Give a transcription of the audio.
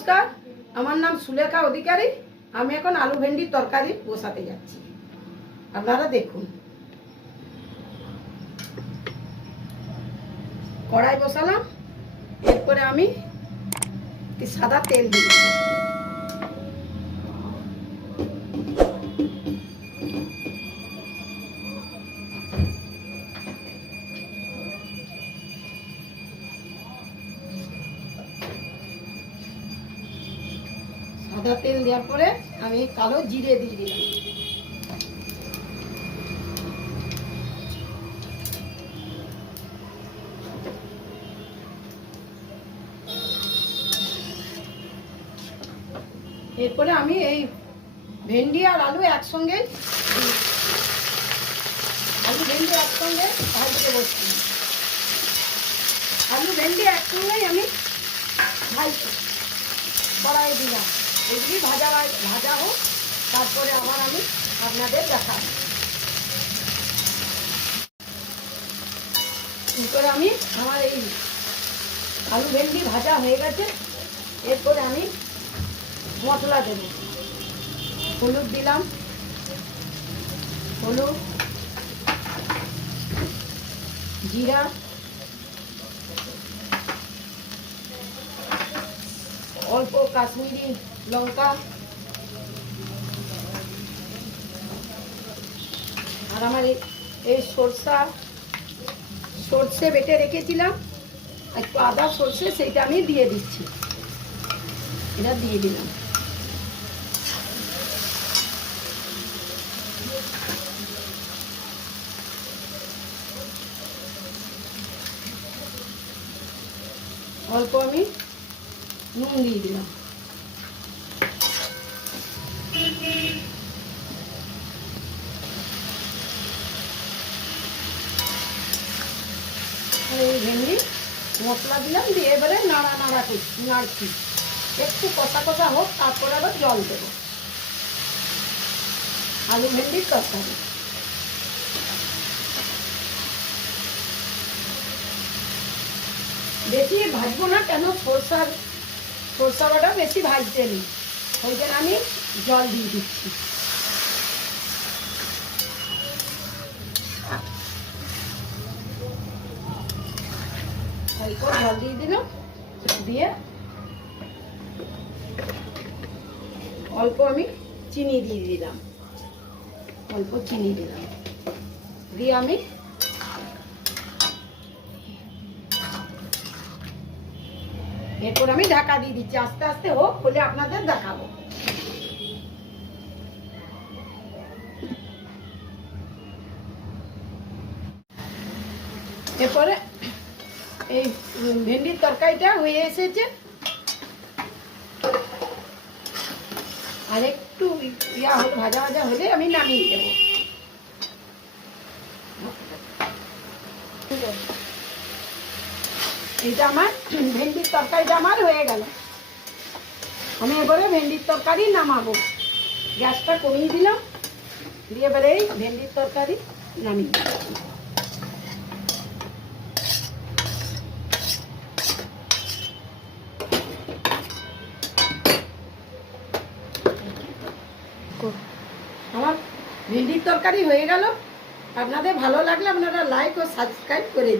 নমস্কার, আমার নাম সুলেখা অধিকারী। আমি এখন আলু ভেন্ডির তরকারি বসাতে যাচ্ছি। আপনারা দেখুন। কড়াই বসালাম, এরপরে আমি সাদা তেল দিই। সাদা তেল দেওয়ার পরে আমি কালো জিরে দিয়ে দিলাম। এরপরে আমি এই ভেন্ডি আর আলু একসঙ্গে ভাজতে বসছি। আলু ভেন্ডি একসঙ্গেই আমি কড়াই দিলাম। এগুলি ভাজা হোক, তারপরে আবার আমি আপনাদের দেখাবো। এরপরে আমার এই আলু ভেন্ডি ভাজা হয়ে গেছে। এরপরে আমি মশলা দেব। হলুদ দিলাম, হলুদ, জিরা, অল্প কাশ্মীরি লঙ্কা, আর আমার এই সর্ষে বেটে রেখেছিলাম, একটু আদা সর্ষে, সেইটা আমি দিয়ে দিচ্ছি। এটা দিয়ে দিলাম। অল্প আমি নুন দিয়ে দিলাম। এই ভেন্ডি মশলা দিলাম, দিয়ে এবারে নাড়ছি। একটু কষা কষা হোক, তারপরে আবার জল দেবো। আলু ভেন্ডির তরকারি। বেশি ভাজবো না, কেন সরষা বাটা বেশি ভাজতে নেই, ওই জন্য আমি জল দিয়ে দিচ্ছি। অল্প জল দিয়ে দিলাম, দিয়ে অল্প আমি চিনি দিয়ে দিলাম। দিয়ে আমি এরপর আমি ঢাকা দিয়ে দিচ্ছি। আস্তে আস্তে হোক, বলে আপনাদের দেখাবো। এরপরে এই ভেন্ডির তরকারিটা হয়ে এসেছে। আর একটু ভাজা হলে আমি নামিয়ে দেব। এইটা আমার ভেন্ডির তরকারিটা আমার হয়ে গেল। আমি এবারে ভেন্ডির তরকারি নামাবো। গ্যাসটা কমিয়ে দিলাম, দিয়ে এবারে এই ভেন্ডির তরকারি নামিয়ে দিলাম। আমার ভেন্ডির তরকারি হয়ে গেল। আপনাদের ভালো লাগলে আপনারা লাইক ও সাবস্ক্রাইব করে দিন।